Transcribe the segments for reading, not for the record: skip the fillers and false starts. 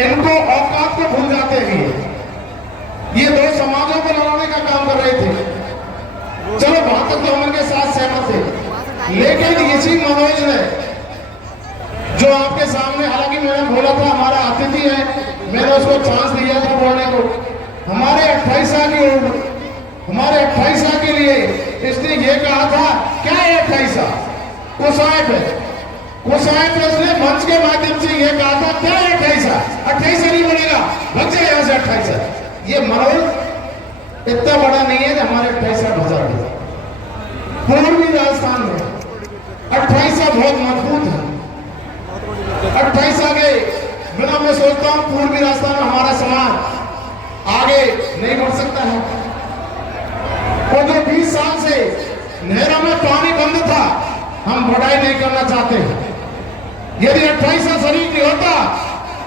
इनको औकात को भूल जाते हैं। ये दो समाजों को लड़ाने का काम कर रहे थे। चलो वहां तक तो हम उनके साथ सहमत थे, लेकिन इसी मनोज ने जो आपके सामने, हालांकि मैंने बोला था हमारा अतिथि है, मैंने उसको चांस दिया था बोलने को, हमारे 28 साल की उम्र, हमारे 28 साल के लिए इसने ये कहा था, क्या है 28 साल? कुसायत है, कुसायत ने उसने मंच के माध्यम से ये कहा था, क्या है 28 साल? 28 नहीं बोलेगा, भग जाए यहाँ से 28 साल। ये मनोज इतना बड़ा नहीं है कि हमारे 28 साल भजा दिया। पूर्वी राजस्थान में 28 साल बहुत मजबूत है। 28 साल के बिना मैं सोचता हूं पूर्वी राजस्थान में हमारा समाज आगे नहीं बढ़ सकता है। और जो 20 साल से नहरों में पानी बंद था, हम बढ़ाई नहीं करना चाहते हैं। यदि 28 साल शरीर नहीं होता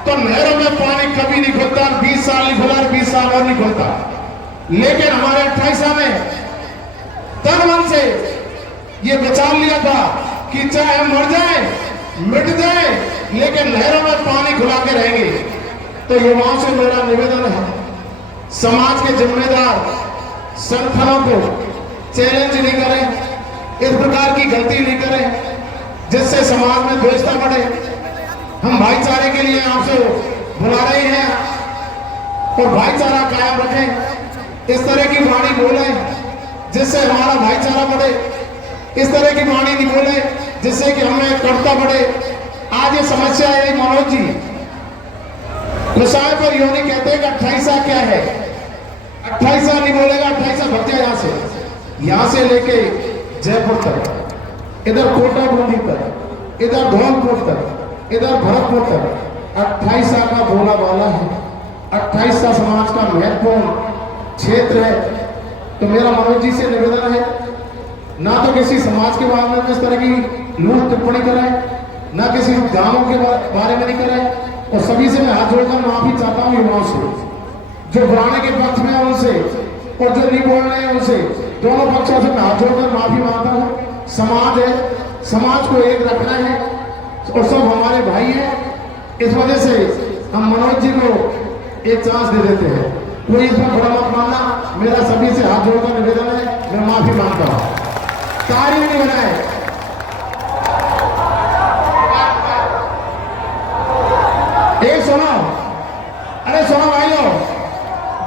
तो नहरों में पानी कभी नहीं खुलता, 20 साल नहीं खुला, 20 साल और नहीं खुलता। लेकिन हमारे 28 साल में तन मन से ये विचार लिया था कि चाहे हम मर जाए, मिट जाए, लेकिन नहरों में पानी खुला के रहेंगे। तो युवाओं से मेरा निवेदन है, समाज के जिम्मेदार संगठनों को चैलेंज नहीं करें, इस प्रकार की गलती नहीं करें जिससे समाज में द्वेषता बढ़े। हम भाईचारे के लिए आपसे बुला रहे हैं और भाईचारा कायम रखें। इस तरह की वाणी बोले जिससे हमारा भाईचारा बढ़े, इस तरह की वाणी नहीं बोले जिससे कि हमें कड़ता बढ़े। आज ये समस्या है मनोज जी, कुसायत और योनी कहते हैं कि 28 साल क्या है? 28 साल नहीं बोलेगा, 28 साल भग जाए यहाँ से लेके जयपुर तक, इधर कोटा बूंदी तक, इधर धौलपुर तक, इधर भरतपुर तक 28 साल का बोला वाला है। 28 साल समाज का महत्वपूर्ण क्षेत्र है। तो मेरा मनोज जी से निवेदन है, ना तो किसी समाज के बारे में इस तरह की लूट टिप्पणी कराए, ना किसी गांवों के बारे में नहीं कराए। और सभी से मैं हाथ जोड़कर माफी चाहता हूँ युवाओं से, जो बुलाने के पक्ष में है उनसे और जो नहीं बोल रहे हैं उनसे, दोनों पक्षों से मैं हाथ जोड़कर माफी मांगता हूँ। समाज है, समाज को एक रखना है और सब हमारे भाई हैं। इस वजह से हम मनोज जी को एक चांस दे देते हैं। कोई इसमें बुरा मत मानना, मेरा सभी से हाथ जोड़कर निवेदन है, मैं माफी मांगता हूँ। तारीफ नहीं बनाए। एक सुनो, अरे सुनो भाइयों,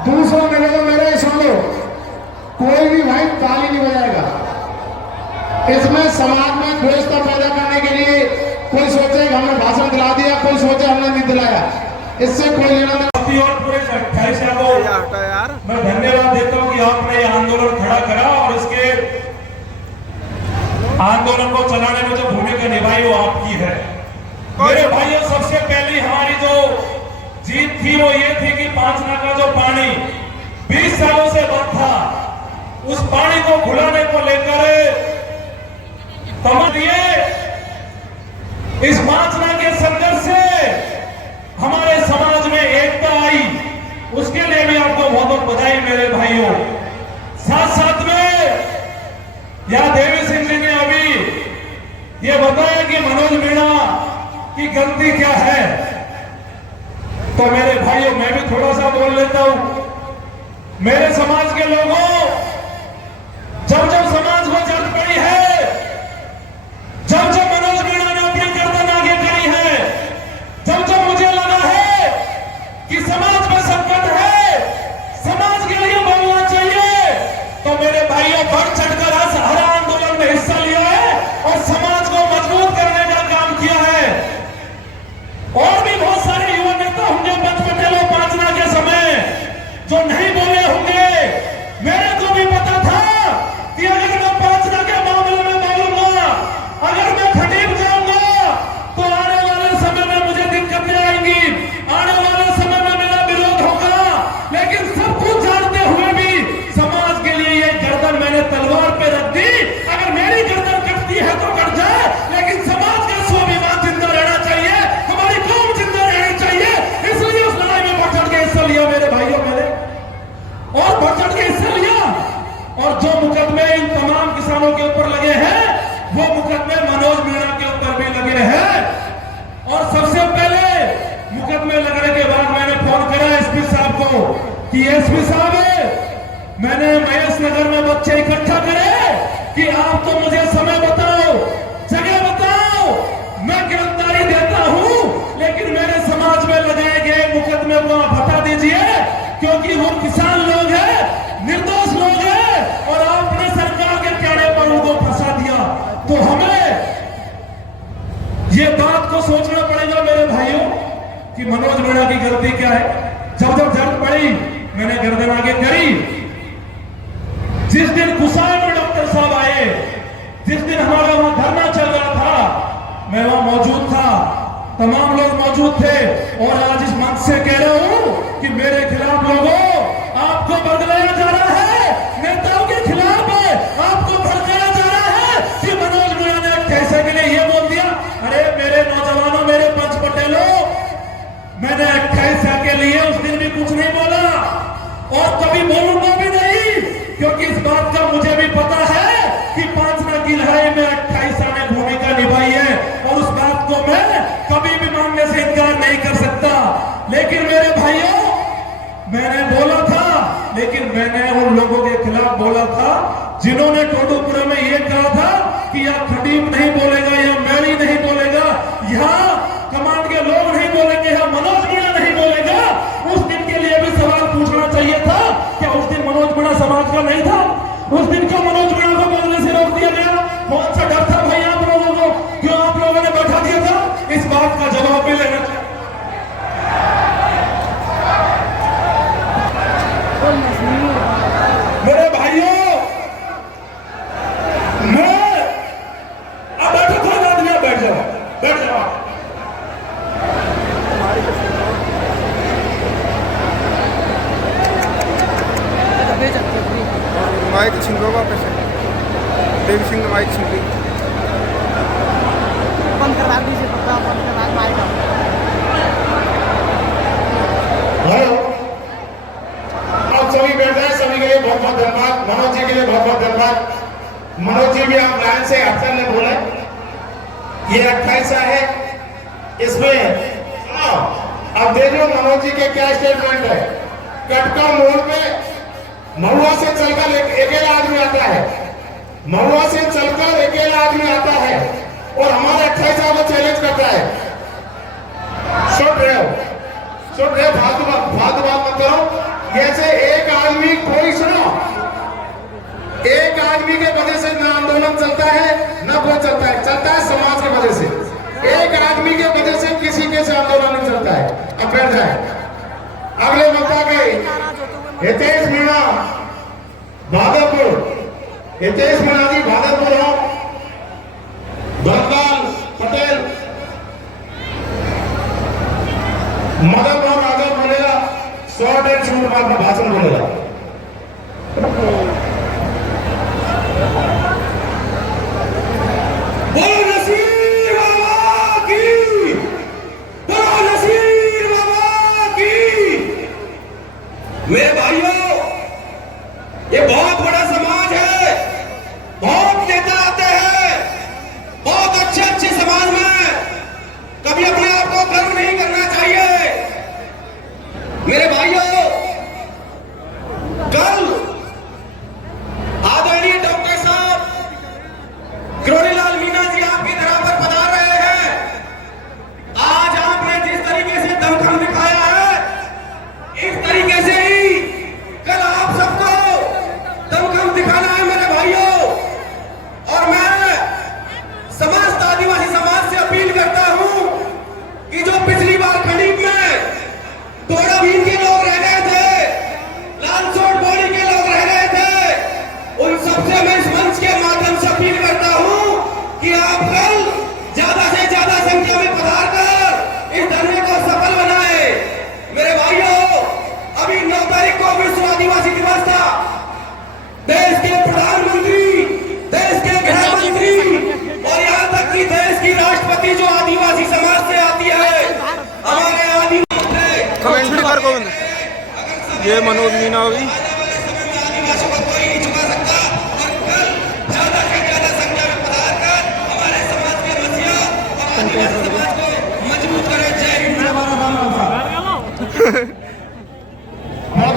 दूसरा निवेदन मेरा ही सुन लो, कोई भी भाई ताली नहीं बजाएगा। इसमें समाज में द्वेषता पैदा करने के लिए कोई सोचे हमने भाषण दिला दिया, कोई सोचे हमने नहीं दिलाया, इससे कोई लेना नहीं। और पूरे 28 साल को मैं धन्यवाद देता हूं कि आपने ये आंदोलन खड़ा करा और इसके आंदोलन को चलाने में जो भूमिका निभाई वो आपकी है। मेरे भाइयों, सबसे पहली हमारी जो जीत थी वो ये थी कि पांचना का जो पानी 20 सालों से बंद था, उस पानी को खुलाने को लेकर दिए। इस पांचना के संघर्ष से हमारे समाज में एकता आई, उसके लिए भी आपको बहुत बहुत बधाई मेरे भाइयों। साथ साथ में यह देवी सिंह जी ने अभी ये बताया कि मनोज मीणा की गलती क्या है, तो मेरे भाइयों मैं भी थोड़ा सा बोल लेता हूं। मेरे समाज के लोगों, जब जब समाज को जरूरत पड़ी है, जब जब मनोज मीणा ने अपनी गर्दन आगे करी है, जब जब मुझे लगा है कि समाज में संकट है, समाज के लिए बोलना चाहिए, तो मेरे भाइयों बढ़ चढ़कर हर आंदोलन में हिस्सा लिया है और समाज को मजबूत करने का काम किया है। और भी बहुत सारे युवा नेता होंगे 5 पटेल और पांचना के समय जो नहीं बोले होंगे, मेरे को भी एसपी साहब को कि एसपी साहब, मैंने महेश नगर में बच्चे इकट्ठा करे कि आप तो मुझे समय बताओ, जगह बताओ, मैं गिरफ्तारी देता हूं, लेकिन मेरे समाज में लगाए गए मुकदमे को आप हटा दीजिए, क्योंकि वो किसान लोग हैं, निर्दोष लोग हैं, और आपने सरकार के कहने पर उनको फंसा दिया। तो हमें ये बात को सोचना पड़ेगा मेरे भाइयों कि मनोज मीणा की गलती क्या है। जब जब जरूरत पड़ी मैंने गर्दन आगे करी। जिस दिन कुसाई में डॉक्टर साहब आए, जिस दिन हमारा वहां धरना चल रहा था, मैं वहां मौजूद था, तमाम लोग मौजूद थे, और आज इस मंच से कह रहा हूं कि मेरे खिलाफ लोगों, आपको बदलाया जा रहा है, नेताओं के खिलाफ आपको भड़काया जा रहा है कि मनोज मीणा ने कैसे के लिए ये बोल दिया। अरे मेरे नौजवानों, मेरे पंच पटेलों, मैंने 28 के लिए उस दिन भी कुछ नहीं बोला और कभी बोलूंगा भी नहीं, क्योंकि इस बात का मुझे भी पता है कि 5 की लड़ाई में 28 ने भूमिका निभाई है, और उस बात को मैं कभी भी मानने से इनकार नहीं कर सकता। लेकिन मेरे भाइयों, मैंने बोला था, लेकिन मैंने उन लोगों के खिलाफ बोला था जिन्होंने टोडूपुरा में यह कहा था कि यह खडीप नहीं बोलेगा, यह मैली नहीं बोलेगा, यहाँ कमांड के लोग नहीं बोलेंगे, यहाँ मनोज मीणा नहीं बोलेगा। उस दिन के लिए भी सवाल पूछना चाहिए था, क्या उस दिन मनोज मीणा समाज का नहीं था? उस दिन क्यों मनोज मीणा को बोलने से रोक दिया गया? कौन सा डर था भाई आप लोगों को? क्यों आप लोगों ने बैठा दिया था? इस बात का जवाब भी लेना चाहिए। मेरे भाइयों, मैं अब बैठो, कोई बात नहीं, बैठ जाओ, बैठ जाओ। माइक छीन लो वापस से, देवी सिंह ने माइक छीन ली। बंद करवा दीजिए, पक्का बंद करवा माइक। हेलो, आप सभी बैठ जाए, सभी के लिए बहुत बहुत धन्यवाद। मनोज जी के लिए बहुत बहुत धन्यवाद। मनोज जी भी आप लाइन से अक्सर ने बोले, ये 28 है, इसमें अब देखो मनोज जी के क्या स्टेटमेंट है। कटका मोड़ पे महुआ से चलकर अकेला आदमी आता है, महुआ से चलकर अकेला आदमी आता है और हमारे 28 को चैलेंज करता है। सुन रहे हो, फालतू बात मत करो। जैसे एक आदमी, कोई सुनो, एक आदमी के वजह से ना आंदोलन चलता है ना कोई चलता है, चलता है समाज के वजह से। एक आदमी के वजह से किसी के से आंदोलन नहीं चलता है। अब बैठ जाए। अगले वक्ता के हितेश मीणा भागलपुर, हितेश मीणा जी भागलपुर हो, भरतलाल पटेल, मदन मोहन राजा बोलेगा, शॉर्ट एंड शूट में भाषण बोलेगा। बोलो नसीर बाबा की, बोलो नसीर बाबा की। मेरे भाइयों, ये बहुत बड़ा समाज है, बहुत नेता आते हैं, बहुत अच्छे अच्छे समाज में, कभी अपने आप को गर्व नहीं करना चाहिए। मेरे भाइयों, कल आदरणीय डॉक्टर साहब किरोड़ीलाल मीणा जी आपकी तरह पर पधार रहे हैं। आज आपने जिस तरीके से दमखम दिखाया है, इस तरीके से ही कल आप सबको दमखम दिखाना है मेरे भाइयों। और मैं समस्त आदिवासी समाज से अपील करता हूं कि जो पिछली बार खनीक में तोड़ा भीम के लोग रह गए थे, लालसोट बोली के लोग रह गए थे, उन सबसे मैं इस मंच के माध्यम से अपील करता हूं कि आप कल ज्यादा से ज्यादा संख्या में पधार कर इस धरने को सफल बनाए। मेरे भाइयों, अभी 9 तारीख को विश्व आदिवासी दिवस था। देश के प्रधानमंत्री, देश के गृह मंत्री और यहाँ तक कि देश की राष्ट्रपति जो आदिवासी समाज से आती है, हमारे आदिवासी कमेंट भी कर कौन, ये मनोज मीणा होगी। मजबूत करें। जय हिंद।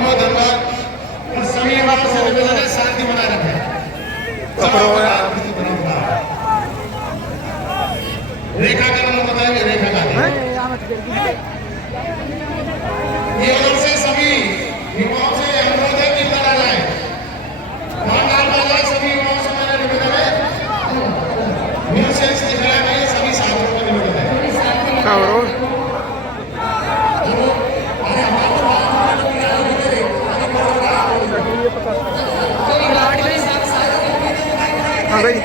बहुत धन्यवाद और सभी हमारे से निवेदन है शांति बनाए रखें। रेखा का नाम बताएंगे, रेखा का ये उधर से सभी युवाओं से अनुरोध है कि इधर आ जाए, सभी युवाओं से मेरा निवेदन है, म्यूजिक दिखाया गया, सभी साथियों का निवेदन है। हाँ भाई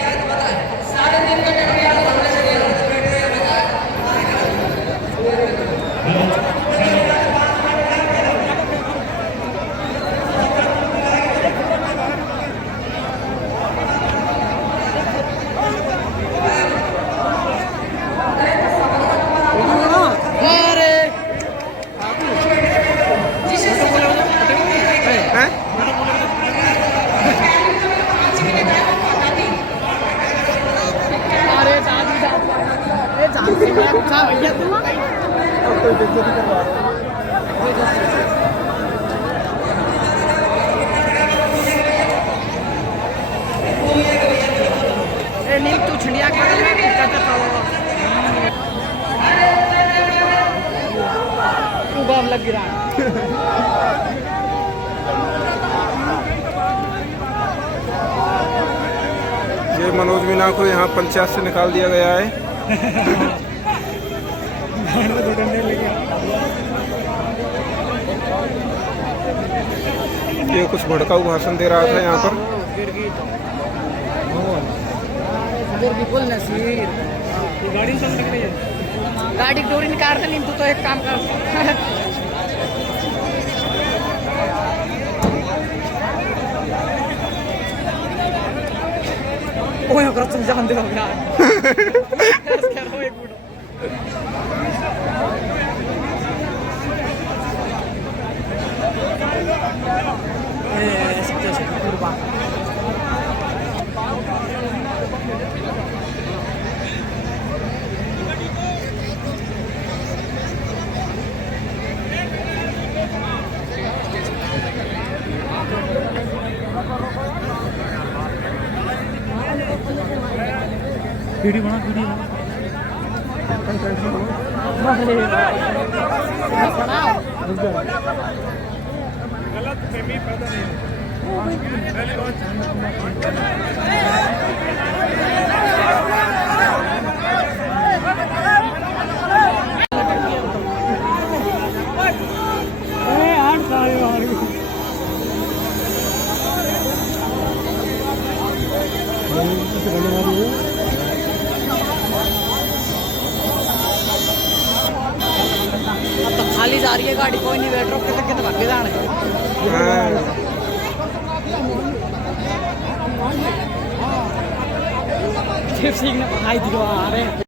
भैया तुम नीम तू छिड़िया के बम लग गिरा। ये मनोज मीना को यहाँ पंचायत से निकाल दिया गया है। ये कुछ भड़काऊ भाषण दे रहा था यहाँ पर। गाड़ी डोरी निकाल रही तू तो एक काम कर ओए ओकरा तुम जान दे होगा करो एक मिनट ऐसे कुर्बान वीडियो बना गलत फहमी पैदा नहीं अब तो खाली जा रही है गाड़ी, कोई नहीं बैठ रहा, कितने भागे जाने सीखने पढ़ाई दिखवा रहे हैं।